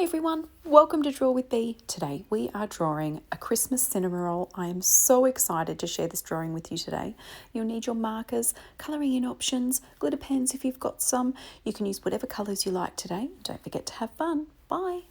Hi everyone, welcome to Draw with Bee. Today we are drawing a Christmas Cinnamoroll. I am so excited to share this drawing with you today. You'll need your markers, colouring in options, glitter pens if you've got some. You can use whatever colours you like today. Don't forget to have fun. Bye.